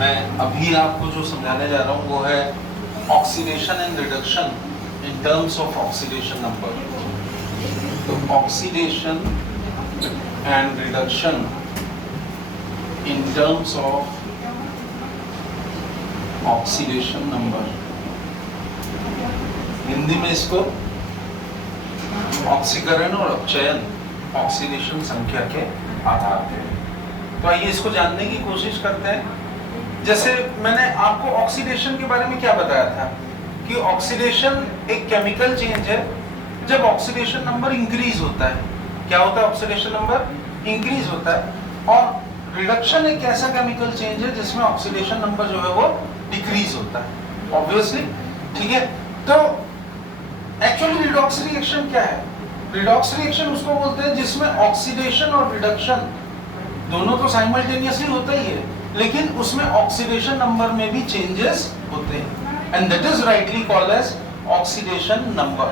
मैं अभी आपको जो समझाने जा रहा हूँ वो है oxidation and reduction in terms of oxidation number. तो oxidation and reduction in terms of oxidation number, Hindi में इसको ऑक्सीकरण और अपचयन ऑक्सीडेशन संख्या के आधार पे। तो आइए इसको जानने की कोशिश करते हैं। जैसे मैंने आपको ऑक्सीडेशन के बारे में क्या बताया था कि ऑक्सीडेशन एक केमिकल चेंज है जब ऑक्सीडेशन नंबर इंक्रीज होता है। क्या होता है? ऑक्सीडेशन नंबर इंक्रीज होता है। और रिडक्शन एक ऐसा केमिकल चेंज है जिसमें ऑक्सीडेशन नंबर जो है वो डिक्रीज होता है, ऑब्वियसली। ठीक है, तो एक्चुअली रिडॉक्स रिएक्शन क्या है? रिडॉक्स रिएक्शन उसको बोलते हैं जिसमें ऑक्सीडेशन और रिडक्शन दोनों तो साइमल्टेनियसली होता ही है, लेकिन उसमें ऑक्सीडेशन नंबर में भी चेंजेस होते हैं, and that is rightly called as oxidation number.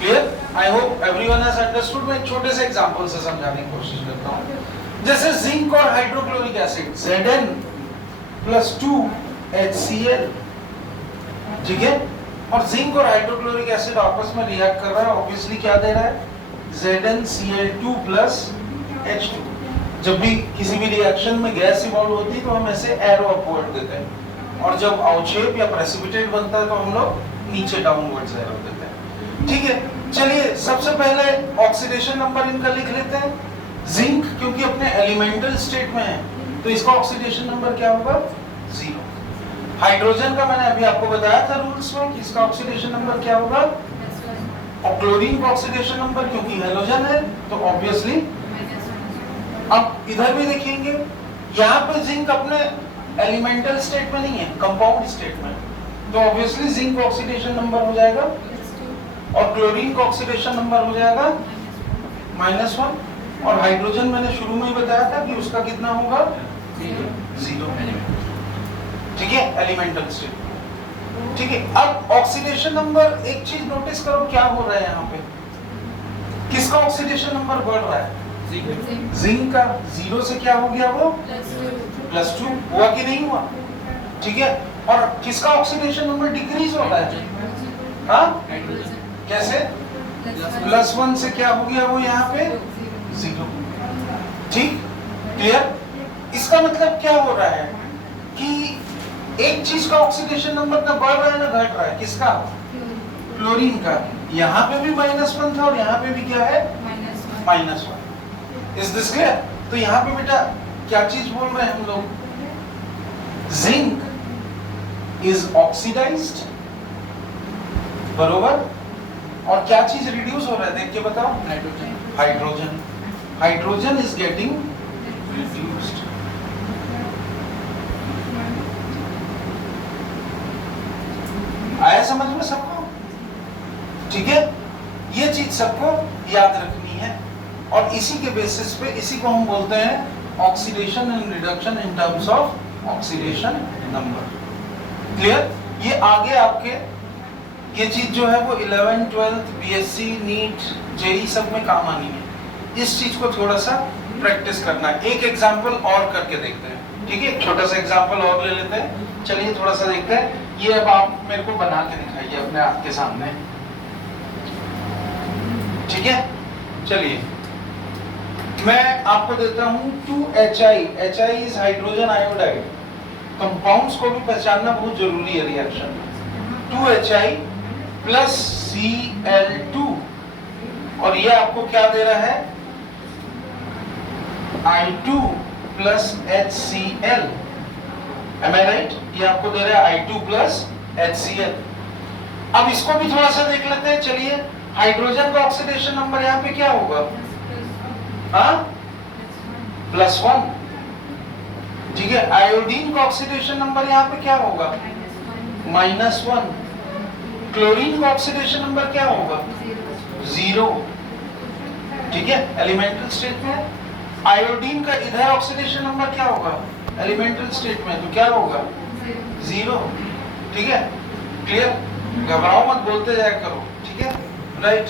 Clear? I hope everyone has understood. मैं छोटे से एग्जांपल से समझाने की कोशिश करता हूं। जैसे जिंक और हाइड्रोक्लोरिक एसिड Zn + 2HCl, ठीक है, और जिंक और हाइड्रोक्लोरिक एसिड आपस में रिएक्ट कर रहा है। ऑब्वियसली क्या दे रहा है? ZnCl2 + H2। जब भी किसी भी रिएक्शन में गैस इवॉल्व होती है तो हम ऐसे एरो अपवर्ड देते हैं, और जब अवक्षेप या प्रेसिपिटेट बनता है तो हम लोग नीचे डाउनवर्ड्स एरो देते हैं। ठीक है, चलिए सबसे पहले ऑक्सीडेशन नंबर इनका लिख लेते हैं। जिंक क्योंकि अपने एलिमेंटल स्टेट में है तो इसका ऑक्सीडेशन नंबर क्या होगा? 0। हाइड्रोजन का मैंने अभी आपको बताया था रूल्स में कि इसका ऑक्सीडेशन नंबर क्या होगा, और क्लोरीन का ऑक्सीडेशन नंबर क्योंकि हैलोजन है तो ऑब्वियसली। अब इधर भी देखेंगे, यहाँ पे जिंक अपने एलिमेंटल स्टेट में नहीं है, कंपाउंड स्टेट में, तो ऑब्वियसली जिंक ऑक्सीडेशन नंबर हो जाएगा, और क्लोरीन का ऑक्सीडेशन नंबर हो जाएगा -1, और हाइड्रोजन मैंने शुरू में ही बताया था कि उसका कितना होगा? 0। ठीक है, एलिमेंटल स्टेट। ठीक है, अब ऑक्सीडेशन नंबर, एक चीज नोटिस करो क्या हो रहा है यहाँ पे, किसका ऑक्सीडेशन नंबर बढ़ रहा है? जिंक का। 0 से क्या हो गया वो? +2 हुआ कि नहीं हुआ? ठीक है, और किसका ऑक्सीडेशन नंबर डिक्रीज हो रहा है? हाँ, कैसे? +1 से क्या हो गया वो यहाँ पे? 0। ठीक, क्लियर? इसका मतलब क्या हो रहा है कि एक चीज का ऑक्सीडेशन नंबर ना बढ़ रहा है ना घट रहा है। किसका? क्लोरीन का। यहाँ पे भी -1 था और यहाँ पे भी क्या है? -1। Is this clear? तो यहाँ पे बेटा क्या चीज बोल रहे हैं हम लोग? जिंक इज ऑक्सीडाइज्ड, बरोबर, और क्या चीज रिड्यूस हो रहा है? देख के बताओ। Hydrogen. Hydrogen is getting reduced. आया समझ में सबको? ठीक है, ये चीज सबको याद रखनी है, और इसी के बेसिस पे इसी को हम बोलते हैं oxidation and reduction in terms of oxidation number. Clear? ये आगे आपके ये चीज जो है वो 11th 12th BSc NEET JEE सब में काम आनी है। इस चीज को थोड़ा सा प्रैक्टिस करना है। एक एग्जांपल और करके देखते हैं। ठीक है, छोटा सा एग्जांपल और ले लेते हैं। चलिए थोड़ा सा देखते हैं। ये अब आप मेरे को बना के दिखाइए अपने आप के सामने। ठीक है, चलिए मैं आपको देता हूं 2HI। HI is hydrogen iodide. Compounds को भी पहचानना बहुत जरूरी है रिएक्शन में। 2HI + Cl2, और ये आपको क्या दे रहा है? I2 + HCl। Am I right? ये आपको दे रहा है I2 + HCl। अब इसको भी थोड़ा सा देख लेते हैं। चलिए, हाइड्रोजन का ऑक्सीडेशन नंबर यहाँ पे क्या होगा? हाँ, +1। ठीक है, आयोडीन का ऑक्सीडेशन नंबर यहाँ पे क्या होगा? -1। क्लोरीन का ऑक्सीडेशन नंबर क्या होगा? 0। ठीक है, एलिमेंटल स्टेट में। आयोडीन का इधर ऑक्सीडेशन नंबर क्या होगा? एलिमेंटल स्टेट में, तो क्या होगा? 0। ठीक है, क्लियर? घबराओ मत, बोलते जाया करो। ठीक है, राइट?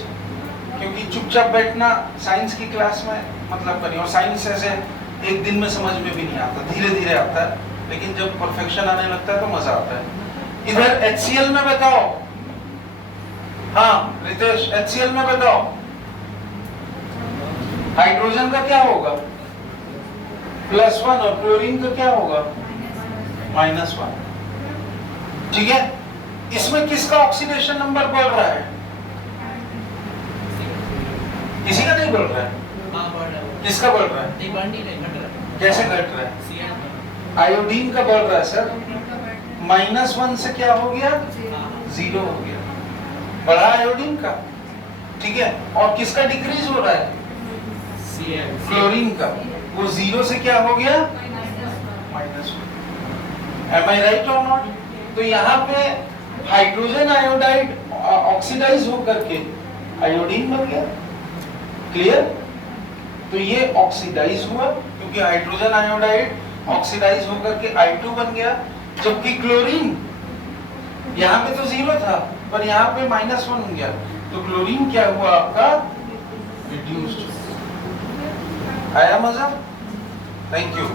क्योंकि चुपचाप बैठना साइंस की क्लास में मतलब करिए, और साइंस ऐसे एक दिन में समझ में भी नहीं आता, धीरे धीरे आता है। लेकिन जब परफेक्शन आने लगता है तो मजा आता है। इधर HCl में बताओ, हाँ रितेश HCl में बताओ हाइड्रोजन का क्या होगा +1 और क्लोरीन का क्या होगा -1। ठीक है, इसमें किसका ऑक्सीडेशन नंबर बढ़ रहा है? किसी का नहीं बढ़ रहा है, किसका बढ़ रहा है? कैसे घट रहा है? आयोडीन का बढ़ रहा है सर। -1 से क्या हो गया 0 हो गया, बढ़ा आयोडीन का। ठीक है, और किसका डिक्रीज हो रहा है? क्लोरीन का। वो 0 से क्या हो गया -1। एम आई राइट और नॉट? तो यहाँ पे हाइड्रोजन आयोडाइड ऑक्सीडाइज होकर के आयोडीन बन गया। क्लियर? तो ये ऑक्सीडाइज हुआ क्योंकि हाइड्रोजन आयोडाइड ऑक्सीडाइज होकर के I2 बन गया, जबकि क्लोरीन यहाँ पे तो 0 था पर यहाँ पे -1 हो गया, तो क्लोरीन क्या हुआ आपका रिड्यूस्ड। आया मजा? Thank you.